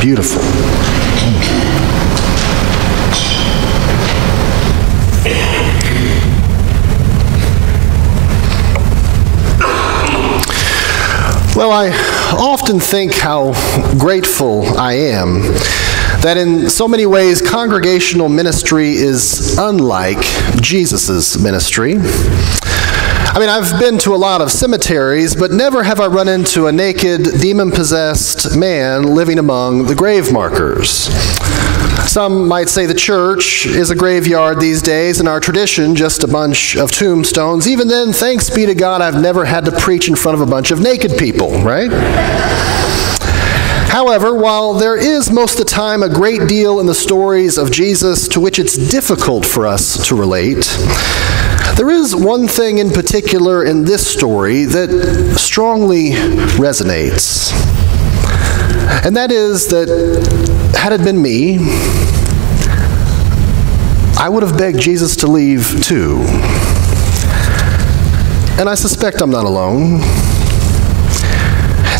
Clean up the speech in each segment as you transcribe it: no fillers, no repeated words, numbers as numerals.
Beautiful. Well, I often think how grateful I am that in so many ways congregational ministry is unlike Jesus' ministry. I mean, I've been to a lot of cemeteries, but never have I run into a naked, demon-possessed man living among the grave markers. Some might say the church is a graveyard these days, and our tradition just a bunch of tombstones. Even then, thanks be to God, I've never had to preach in front of a bunch of naked people, right? However, while there is most of the time a great deal in the stories of Jesus to which it's difficult for us to relate, there is one thing in particular in this story that strongly resonates. And that is that, had it been me, I would have begged Jesus to leave too. And I suspect I'm not alone.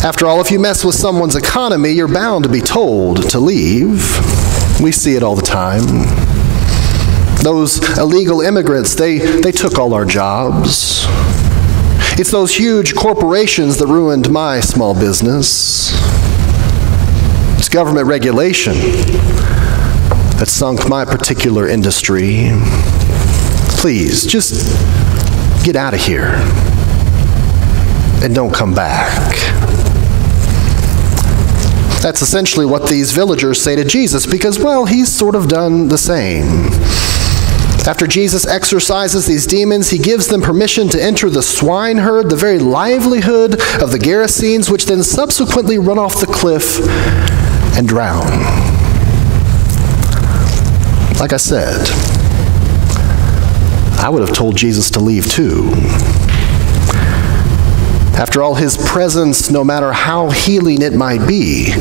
After all, if you mess with someone's economy, you're bound to be told to leave. We see it all the time. Those illegal immigrants, they took all our jobs. It's those huge corporations that ruined my small business. It's government regulation that sunk my particular industry. Please, just get out of here and don't come back. That's essentially what these villagers say to Jesus because, well, he's sort of done the same. After Jesus exorcises these demons, he gives them permission to enter the swine herd, the very livelihood of the Gerasenes, which then subsequently run off the cliff and drown. Like I said, I would have told Jesus to leave too. After all, his presence, no matter how healing it might be,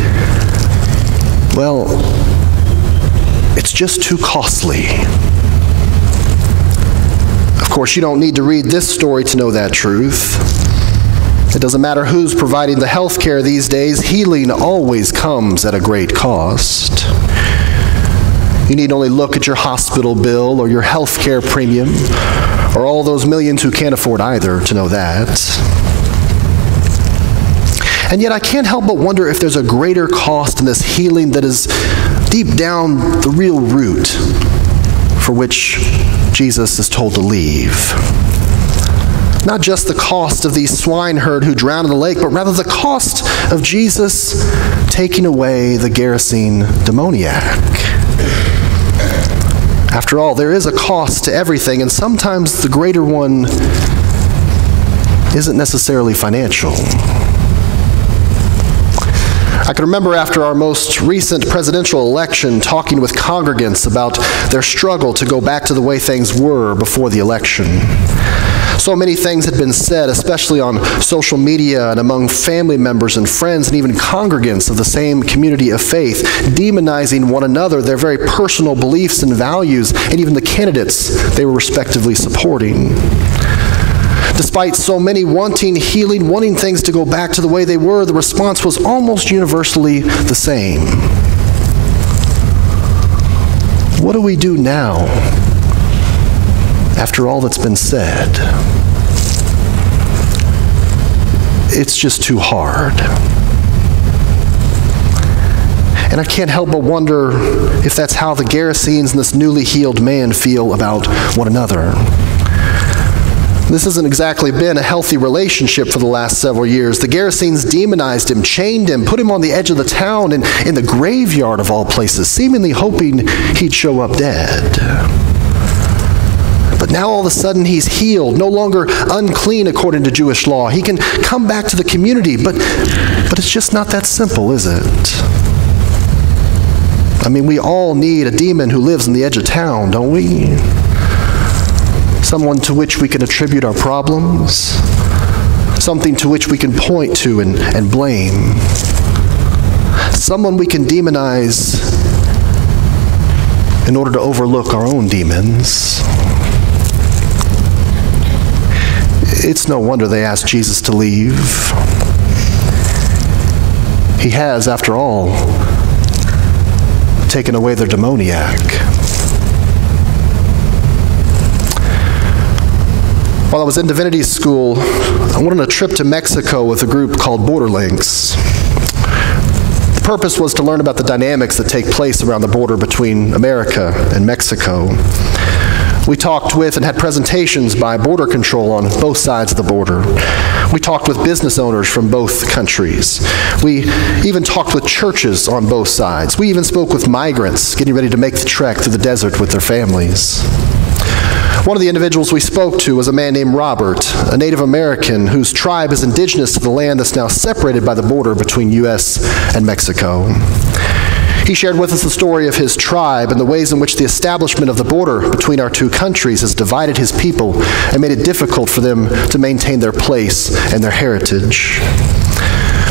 well, it's just too costly. Of course, you don't need to read this story to know that truth. It doesn't matter who's providing the health care these days, healing always comes at a great cost. You need only look at your hospital bill or your health care premium, or all those millions who can't afford either to know that. And yet I can't help but wonder if there's a greater cost in this healing that is deep down the real root for which Jesus is told to leave. Not just the cost of these swineherd who drowned in the lake, but rather the cost of Jesus taking away the Gerasene demoniac. After all, there is a cost to everything, and sometimes the greater one isn't necessarily financial. I can remember after our most recent presidential election talking with congregants about their struggle to go back to the way things were before the election. So many things had been said, especially on social media and among family members and friends and even congregants of the same community of faith, demonizing one another, their very personal beliefs and values, and even the candidates they were respectively supporting. Despite so many wanting healing, wanting things to go back to the way they were, the response was almost universally the same. What do we do now, after all that's been said? It's just too hard. And I can't help but wonder if that's how the Gerasenes and this newly healed man feel about one another. This hasn't exactly been a healthy relationship for the last several years. The Gerasenes demonized him, chained him, put him on the edge of the town and in the graveyard of all places, seemingly hoping he'd show up dead. But now all of a sudden he's healed, no longer unclean according to Jewish law. He can come back to the community, but it's just not that simple, is it? I mean, we all need a demon who lives on the edge of town, don't we? Someone to which we can attribute our problems, something to which we can point to and blame, someone we can demonize in order to overlook our own demons. It's no wonder they asked Jesus to leave. He has, after all, taken away their demoniac. While I was in divinity school, I went on a trip to Mexico with a group called Border Links. The purpose was to learn about the dynamics that take place around the border between America and Mexico. We talked with and had presentations by Border Control on both sides of the border. We talked with business owners from both countries. We even talked with churches on both sides. We even spoke with migrants getting ready to make the trek through the desert with their families. One of the individuals we spoke to was a man named Robert, a Native American whose tribe is indigenous to the land that's now separated by the border between U.S. and Mexico. He shared with us the story of his tribe and the ways in which the establishment of the border between our two countries has divided his people and made it difficult for them to maintain their place and their heritage.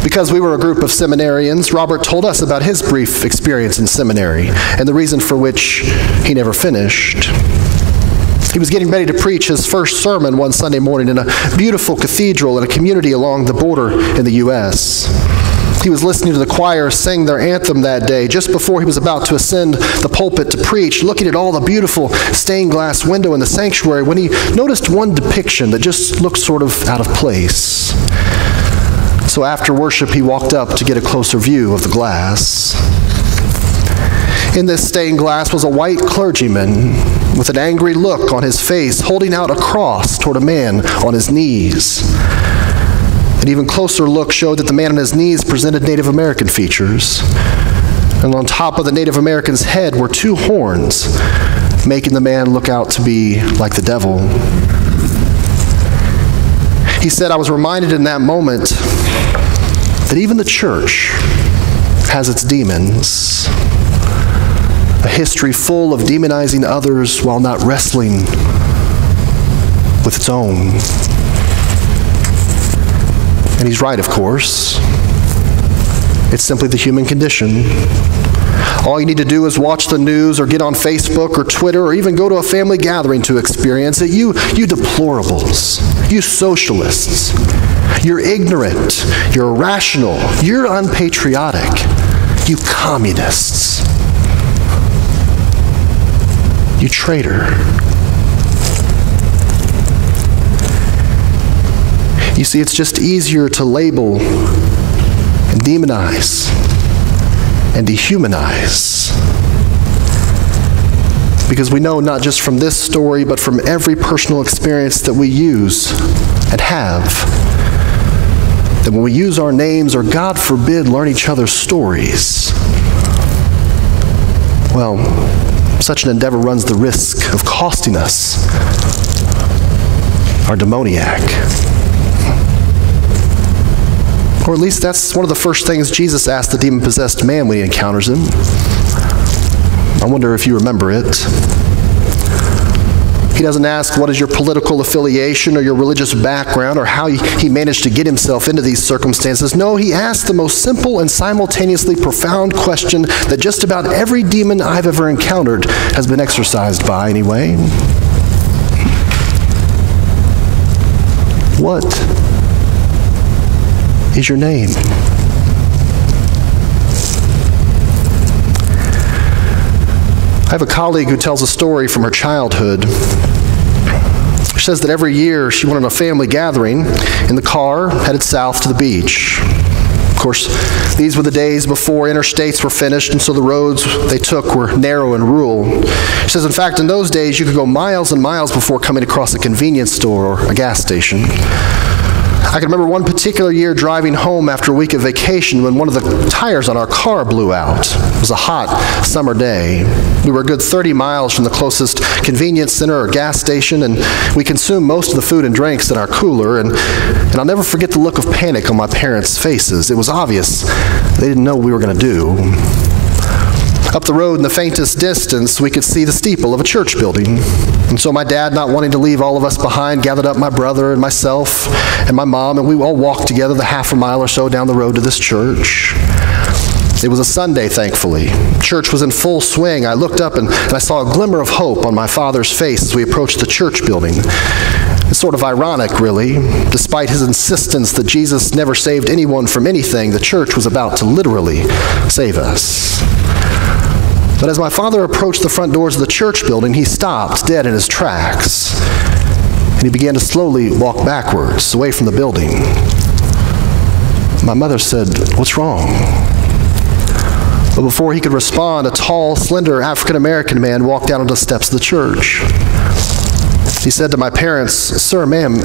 Because we were a group of seminarians, Robert told us about his brief experience in seminary and the reason for which he never finished. He was getting ready to preach his first sermon one Sunday morning in a beautiful cathedral in a community along the border in the U.S. He was listening to the choir sing their anthem that day just before he was about to ascend the pulpit to preach, looking at all the beautiful stained glass window in the sanctuary when he noticed one depiction that just looked sort of out of place. So after worship, he walked up to get a closer view of the glass. In this stained glass was a white clergyman with an angry look on his face, holding out a cross toward a man on his knees. An even closer look showed that the man on his knees presented Native American features. And on top of the Native American's head were two horns, making the man look out to be like the devil. He said, I was reminded in that moment that even the church has its demons. A history full of demonizing others while not wrestling with its own. And he's right, of course. It's simply the human condition. All you need to do is watch the news or get on Facebook or Twitter or even go to a family gathering to experience it. You deplorables, you socialists, you're ignorant, you're irrational, you're unpatriotic, you communists, you traitor. You see, it's just easier to label and demonize and dehumanize. Because we know not just from this story, but from every personal experience that we use and have, that when we use our names or, God forbid, learn each other's stories, well, such an endeavor runs the risk of costing us our demoniac. Or at least that's one of the first things Jesus asked the demon-possessed man when he encounters him. I wonder if you remember it. He doesn't ask what is your political affiliation or your religious background or how he managed to get himself into these circumstances. No, he asks the most simple and simultaneously profound question that just about every demon I've ever encountered has been exorcised by anyway. What is your name? I have a colleague who tells a story from her childhood. She says that every year she went on a family gathering in the car, headed south to the beach. Of course, these were the days before interstates were finished, and so the roads they took were narrow and rural. She says, in fact, in those days, you could go miles and miles before coming across a convenience store or a gas station. I can remember one particular year driving home after a week of vacation when one of the tires on our car blew out. It was a hot summer day. We were a good 30 miles from the closest convenience center or gas station, and we consumed most of the food and drinks in our cooler, and I'll never forget the look of panic on my parents' faces. It was obvious they didn't know what we were going to do. Up the road in the faintest distance, we could see the steeple of a church building. And so my dad, not wanting to leave all of us behind, gathered up my brother and myself and my mom, and we all walked together the half a mile or so down the road to this church. It was a Sunday, thankfully. Church was in full swing. I looked up and I saw a glimmer of hope on my father's face as we approached the church building. It's sort of ironic, really. Despite his insistence that Jesus never saved anyone from anything, the church was about to literally save us. But as my father approached the front doors of the church building, he stopped dead in his tracks, and he began to slowly walk backwards away from the building. My mother said, "What's wrong?" But before he could respond, a tall, slender African-American man walked down onto the steps of the church. He said to my parents, "Sir, ma'am,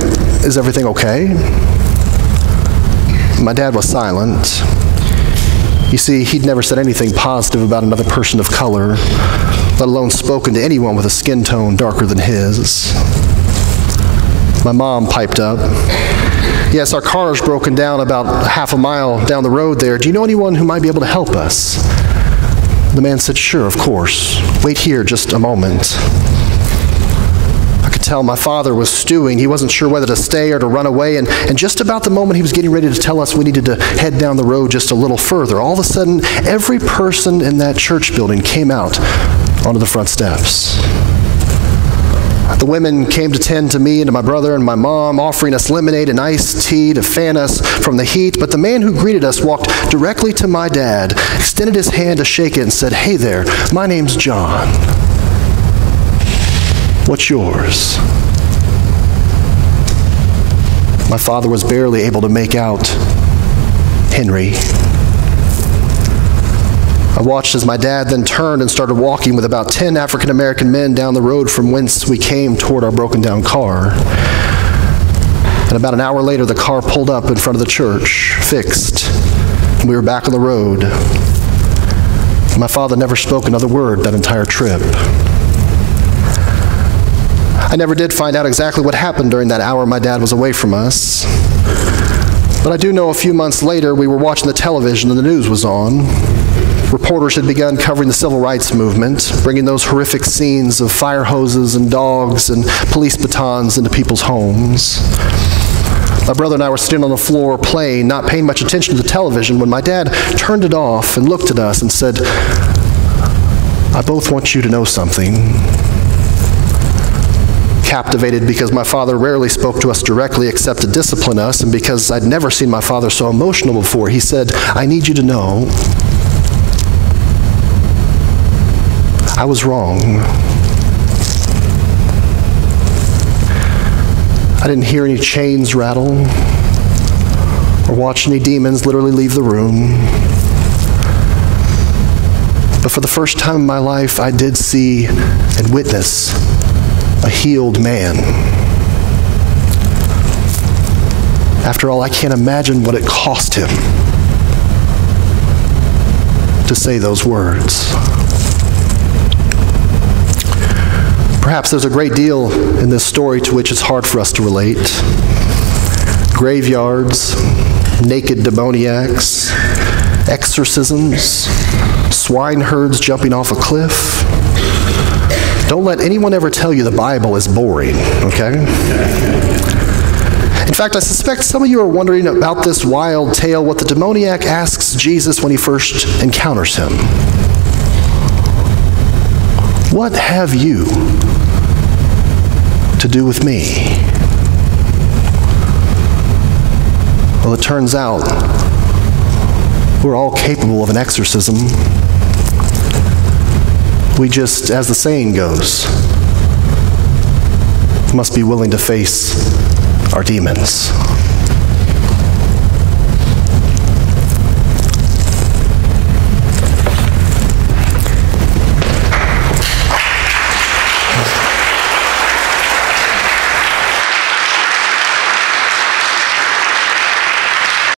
is everything okay?" My dad was silent. You see, he'd never said anything positive about another person of color, let alone spoken to anyone with a skin tone darker than his. My mom piped up, "Yes, our car is broken down about half a mile down the road there. Do you know anyone who might be able to help us?" The man said, "Sure, of course. Wait here just a moment." I could tell my father was stewing. He wasn't sure whether to stay or to run away, and just about the moment he was getting ready to tell us we needed to head down the road just a little further, all of a sudden, every person in that church building came out onto the front steps. The women came to tend to me and to my brother and my mom, offering us lemonade and iced tea to fan us from the heat. But the man who greeted us walked directly to my dad, extended his hand to shake it, and said, "Hey there, my name's John. What's yours?" My father was barely able to make out Henry. I watched as my dad then turned and started walking with about 10 African-American men down the road from whence we came toward our broken-down car. And about an hour later, the car pulled up in front of the church, fixed, and we were back on the road. My father never spoke another word that entire trip. I never did find out exactly what happened during that hour my dad was away from us. But I do know a few months later, we were watching the television and the news was on. Reporters had begun covering the civil rights movement, bringing those horrific scenes of fire hoses and dogs and police batons into people's homes. My brother and I were sitting on the floor playing, not paying much attention to the television, when my dad turned it off and looked at us and said, "I both want you to know something." Captivated because my father rarely spoke to us directly except to discipline us, and because I'd never seen my father so emotional before, he said, "I need you to know I was wrong. I didn't hear any chains rattle or watch any demons literally leave the room. But for the first time in my life, I did see and witness a healed man. After all, I can't imagine what it cost him to say those words." Perhaps there's a great deal in this story to which it's hard for us to relate. Graveyards, naked demoniacs, exorcisms, swine herds jumping off a cliff. Don't let anyone ever tell you the Bible is boring, okay? In fact, I suspect some of you are wondering about this wild tale, what the demoniac asks Jesus when he first encounters him. "What have you to do with me?" Well, it turns out we're all capable of an exorcism. We just, as the saying goes, must be willing to face our demons.